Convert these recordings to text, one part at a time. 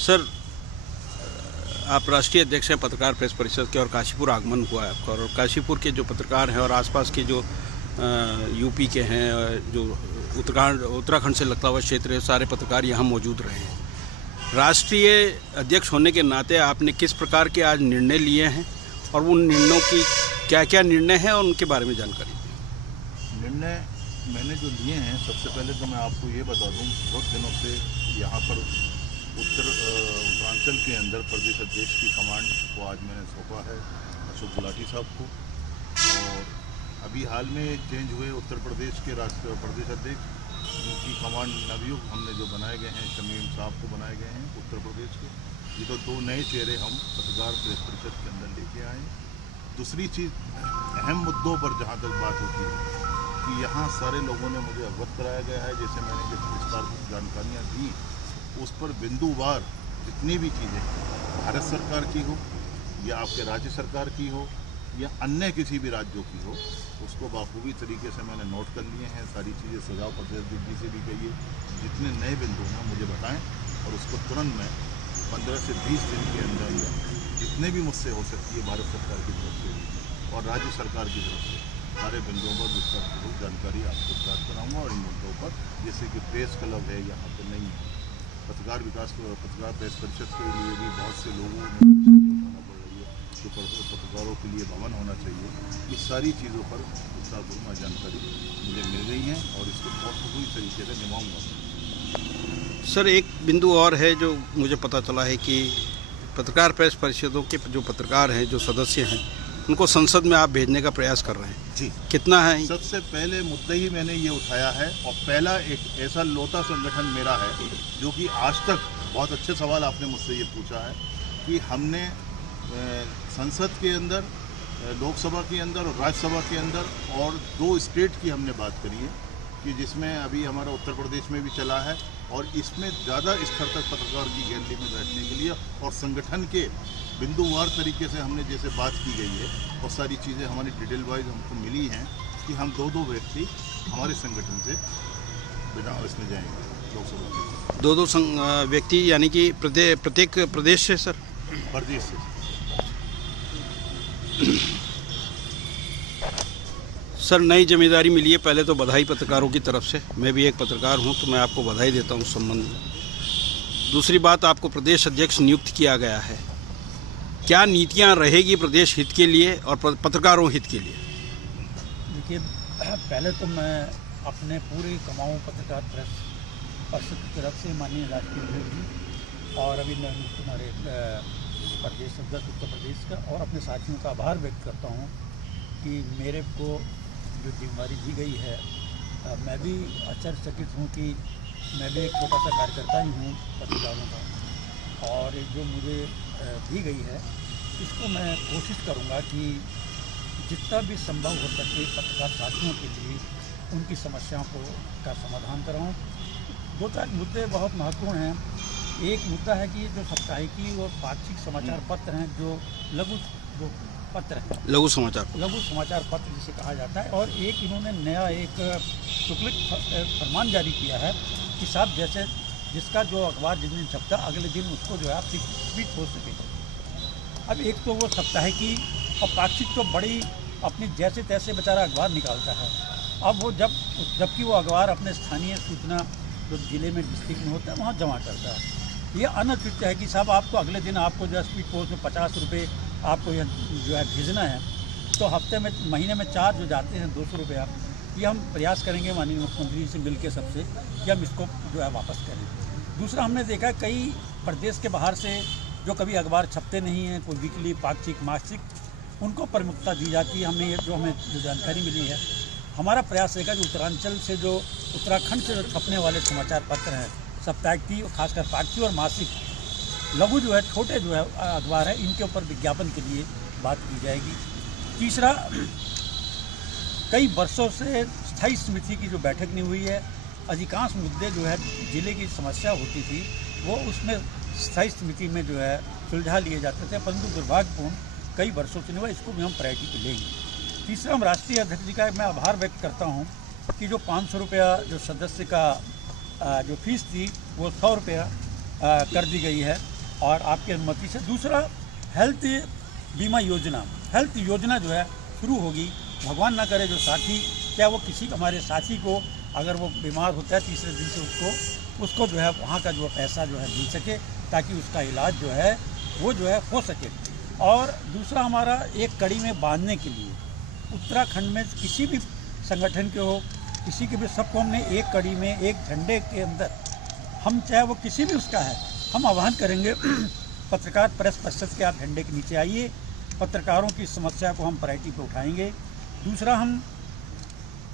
Sir, आप राष्ट्रीय अध्यक्ष हैं पत्रकार प्रेस परिषद के और काशीपुर आगमन हुआ है आपका, और काशीपुर के जो पत्रकार हैं और आसपास के जो यूपी के हैं, जो उत्तराखंड से लगता हुआ क्षेत्र है, सारे पत्रकार यहाँ मौजूद रहे हैं। राष्ट्रीय अध्यक्ष होने के नाते आपने किस प्रकार के आज निर्णय लिए हैं और उन निर्णयों की क्या क्या निर्णय हैं और उनके बारे में जानकारी दें। निर्णय मैंने जो लिए हैं, सबसे पहले तो मैं आपको ये बता दूं, बहुत दिनों से यहाँ पर उत्तरांचल के अंदर प्रदेश अध्यक्ष की कमांड को आज मैंने सौंपा है अशोक गुलाटी साहब को। और अभी हाल में चेंज हुए उत्तर प्रदेश के प्रदेश अध्यक्ष, उनकी कमांड नवयुग हमने जो बनाए गए हैं, शमीम साहब को बनाए गए हैं उत्तर प्रदेश के। ये तो 2 नए चेहरे हम पत्रकार प्रेस परिषद के अंदर लेके आए हैं। दूसरी चीज़, अहम मुद्दों पर जहाँ तक बात होती है कि यहाँ सारे लोगों ने मुझे अवगत कराया गया है, जैसे मैंने जो विस्तार जानकारियाँ दी उस पर बिंदुवार जितनी भी चीज़ें भारत सरकार की हो या आपके राज्य सरकार की हो या अन्य किसी भी राज्यों की हो, उसको बाखूबी तरीके से मैंने नोट कर लिए हैं। सारी चीज़ें सुझाव प्रदेश से भी कहिए, जितने नए बिंदु हैं मुझे बताएं और उसको तुरंत मैं 15 से 20 दिन के अंदर जितने भी मुझसे हो सकती है भारत सरकार की तरफ से और राज्य सरकार की तरफ से सारे बिंदुओं पर विस्तारपूर्वक जानकारी आपको प्राप्त कराऊंगा। और इन मुद्दों पर, जैसे कि प्रेस क्लब है यहाँ पर नहीं है, पत्रकार प्रेस परिषद के लिए भी बहुत से लोगों ने उठाना पड़ रही है, जो पत्रकारों के लिए भवन होना चाहिए, इस सारी चीज़ों पर विस्तारपूर्वक जानकारी मुझे मिल रही है और इसको बहुत पूरी तरीके से निभाऊंगा। सर, एक बिंदु और है जो मुझे पता चला है कि पत्रकार प्रेस परिषदों के जो पत्रकार हैं, जो सदस्य हैं, उनको संसद में आप भेजने का प्रयास कर रहे हैं। जी, कितना है? सबसे पहले मुद्दा ही मैंने ये उठाया है और पहला एक ऐसा लौता संगठन मेरा है जो कि आज तक, बहुत अच्छे सवाल आपने मुझसे ये पूछा है कि हमने संसद के अंदर, लोकसभा के अंदर और राज्यसभा के अंदर और 2 स्टेट की हमने बात करी है कि जिसमें अभी हमारा उत्तर प्रदेश में भी चला है और इसमें ज़्यादा स्तर तक पत्रकार की गैलरी में बैठने के लिए और संगठन के बिंदुवार तरीके से हमने जैसे बात की गई है और सारी चीज़ें हमारी डिटेल वाइज हमको मिली हैं कि हम 2 व्यक्ति हमारे संगठन से बिना इसमें जाएंगे लोकसभा के। 2 व्यक्ति यानी कि प्रत्येक प्रदेश से? सर, प्रदेश से। सर, नई जिम्मेदारी मिली है, पहले तो बधाई पत्रकारों की तरफ से। मैं भी एक पत्रकार हूं तो मैं आपको बधाई देता हूं उस संबंध में। दूसरी बात, आपको प्रदेश अध्यक्ष नियुक्त किया गया है, क्या नीतियां रहेगी प्रदेश हित के लिए और पत्रकारों हित के लिए? देखिए, पहले तो मैं अपने पूरे कमाऊँ पत्रकार प्रेस परिषद की तरफ से माननीय राष्ट्रीय अध्यक्ष जी और अभी नवनियुक्त हमारे प्रदेश अध्यक्ष उत्तर प्रदेश का और अपने साथियों का आभार व्यक्त करता हूँ कि मेरे को जो जिम्मेदारी दी गई है। मैं भी आश्चर्यचकित हूँ कि मैं भी एक छोटा सा कार्यकर्ता ही हूँ पत्रकारों का, और जो मुझे दी गई है इसको मैं कोशिश करूँगा कि जितना भी संभव हो सके पत्रकार साथियों के लिए उनकी समस्याओं का समाधान कराऊँ। 2-4 मुद्दे बहुत महत्वपूर्ण हैं। एक मुद्दा है कि जो साप्ताहिकी और पाक्षिक समाचार पत्र हैं, जो लघु पत्र हैं, लघु समाचार पत्र जिसे कहा जाता है, और एक इन्होंने नया एक शुल्क फरमान जारी किया है कि साहब जैसे जिसका जो अखबार जिस दिन छपता अगले दिन उसको जो है आप स्पीड पोस्ट सकें। अब एक तो वो साप्ताहिकी और पाक्षिक तो बड़ी अपनी जैसे तैसे बेचारा अखबार निकालता है। अब वो जबकि वो अखबार अपने स्थानीय सूचना जो जिले में डिस्ट्रिक्ट में होता है वहाँ जमा करता है। ये अनौचित है कि साहब आपको अगले दिन आपको जो है स्पीड पोस्ट में 50 रुपये आपको यह जो है भेजना है, तो हफ्ते में महीने में 4 जो जाते हैं 200 रुपये आप, ये हम प्रयास करेंगे माननीय मुख्यमंत्री से मिल के सबसे कि हम इसको जो है वापस करें। दूसरा, हमने देखा है कई प्रदेश के बाहर से जो कभी अखबार छपते नहीं हैं, कोई वीकली, पाक्षिक, मासिक, उनको प्रमुखता दी जाती है। हमें जो जानकारी मिली है, हमारा प्रयास रहेगा कि उत्तरांचल से जो उत्तराखंड से जो छपने वाले समाचार पत्र हैं, साप्ताहिकी और खासकर पाक्षिक और मासिक, लघु जो है छोटे जो है अखबार है, इनके ऊपर विज्ञापन के लिए बात की जाएगी। तीसरा, कई वर्षों से स्थायी समिति की जो बैठक नहीं हुई है, अधिकांश मुद्दे जो है जिले की समस्या होती थी वो उसमें स्थायी समिति में जो है सुलझा लिए जाते थे, परंतु दुर्भाग्यपूर्ण कई वर्षों से नहीं हुआ। इसको भी हम प्रायोरिटी पे लेंगे। तीसरा, हम राष्ट्रीय अध्यक्ष जी का मैं आभार व्यक्त करता हूँ कि जो 500 रुपया जो सदस्य का जो फीस थी वो 100 रुपया कर दी गई है। और आपकी अनुमति से। दूसरा, हेल्थ बीमा योजना, हेल्थ योजना जो है शुरू होगी। भगवान ना करे जो साथी, क्या वो किसी हमारे साथी को अगर वो बीमार होता है तीसरे दिन से उसको जो है वहाँ का जो पैसा जो है मिल सके, ताकि उसका इलाज जो है वो जो है हो सके। और दूसरा, हमारा एक कड़ी में बांधने के लिए उत्तराखंड में किसी भी संगठन के हो, किसी के भी, सबको हमने एक कड़ी में, एक झंडे के अंदर, हम चाहे वो किसी भी उसका है, हम आह्वान करेंगे पत्रकार प्रेस परिषद के आप झंडे के नीचे आइए। पत्रकारों की समस्या को हम प्रायोरिटी पे उठाएंगे। दूसरा, हम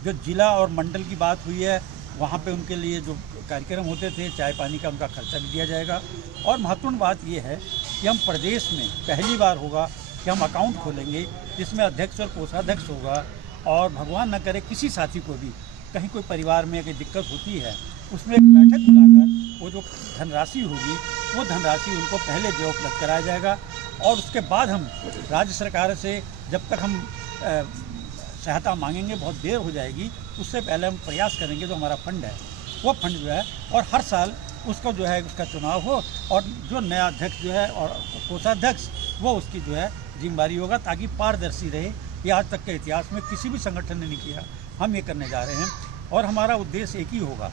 जो जिला और मंडल की बात हुई है, वहाँ पे उनके लिए जो कार्यक्रम होते थे, चाय पानी का उनका खर्चा भी दिया जाएगा। और महत्वपूर्ण बात ये है कि हम प्रदेश में पहली बार होगा कि हम अकाउंट खोलेंगे जिसमें अध्यक्ष और कोषाध्यक्ष होगा। और भगवान न करे किसी साथी को भी कहीं कोई परिवार में अगर दिक्कत होती है, उसमें एक बैठक बुलाकर वो जो धनराशि होगी वो धनराशि उनको पहले जो उपलब्ध कराया जाएगा। और उसके बाद हम राज्य सरकार से जब तक हम सहायता मांगेंगे बहुत देर हो जाएगी, उससे पहले हम प्रयास करेंगे जो हमारा फंड है वो फंड जो है, और हर साल उसको जो है उसका चुनाव हो और जो नया अध्यक्ष जो है और कोषाध्यक्ष वो उसकी जो है जिम्मेदारी होगा, ताकि पारदर्शी रहे। ये आज तक के इतिहास में किसी भी संगठन ने नहीं किया, हम ये करने जा रहे हैं। और हमारा उद्देश्य एक ही होगा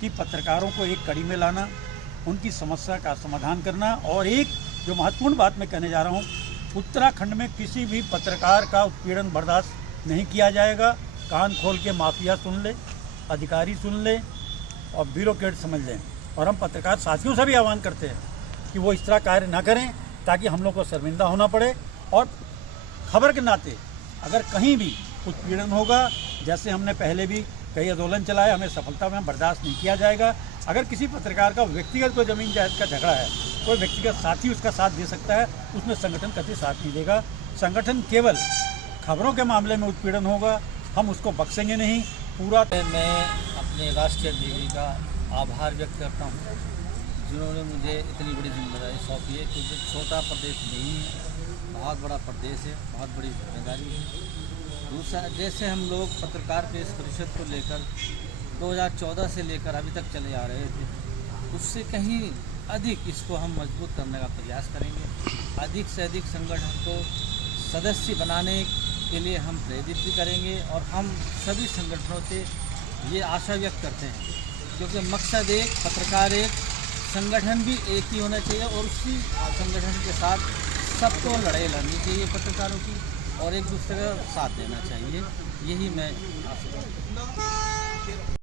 कि पत्रकारों को एक कड़ी में लाना, उनकी समस्या का समाधान करना। और एक जो महत्वपूर्ण बात मैं कहने जा रहा हूँ, उत्तराखंड में किसी भी पत्रकार का उत्पीड़न बर्दाश्त नहीं किया जाएगा। कान खोल के माफिया सुन ले, अधिकारी सुन ले और ब्यूरोक्रेट समझ लें। और हम पत्रकार साथियों से भी आह्वान करते हैं कि वो इस तरह कार्य ना करें, ताकि हम लोग को शर्मिंदा होना पड़े। और खबर के नाते अगर कहीं भी उत्पीड़न होगा, जैसे हमने पहले भी कई आंदोलन चलाए, हमें सफलता में बर्दाश्त नहीं किया जाएगा। अगर किसी पत्रकार का व्यक्तिगत कोई ज़मीन जायज़ का झगड़ा है, कोई व्यक्तिगत साथी उसका साथ दे सकता है, उसमें संगठन कभी साथ नहीं देगा। संगठन केवल खबरों के मामले में उत्पीड़न होगा, हम उसको बख्शेंगे नहीं। पूरा मैं अपने राष्ट्रीय अध्यक्ष का आभार व्यक्त करता हूँ, जिन्होंने मुझे इतनी बड़ी जिम्मेदारी सौंपी है, क्योंकि छोटा प्रदेश नहीं है, बहुत बड़ा प्रदेश है, बहुत बड़ी जिम्मेदारी है। दूसरा, जैसे हम लोग पत्रकार प्रेस परिषद को लेकर 2014 से लेकर अभी तक चले आ रहे थे, उससे कहीं अधिक इसको हम मजबूत करने का प्रयास करेंगे। अधिक से अधिक संगठन को सदस्य बनाने के लिए हम प्रेरित भी करेंगे। और हम सभी संगठनों से ये आशा व्यक्त करते हैं, क्योंकि मकसद एक, पत्रकार एक, संगठन भी एक ही होना चाहिए। और उसी संगठन के साथ सबको लड़ाई लड़नी चाहिए पत्रकारों की, और एक दूसरे का साथ देना चाहिए। यही मैं आशा करता हूँ।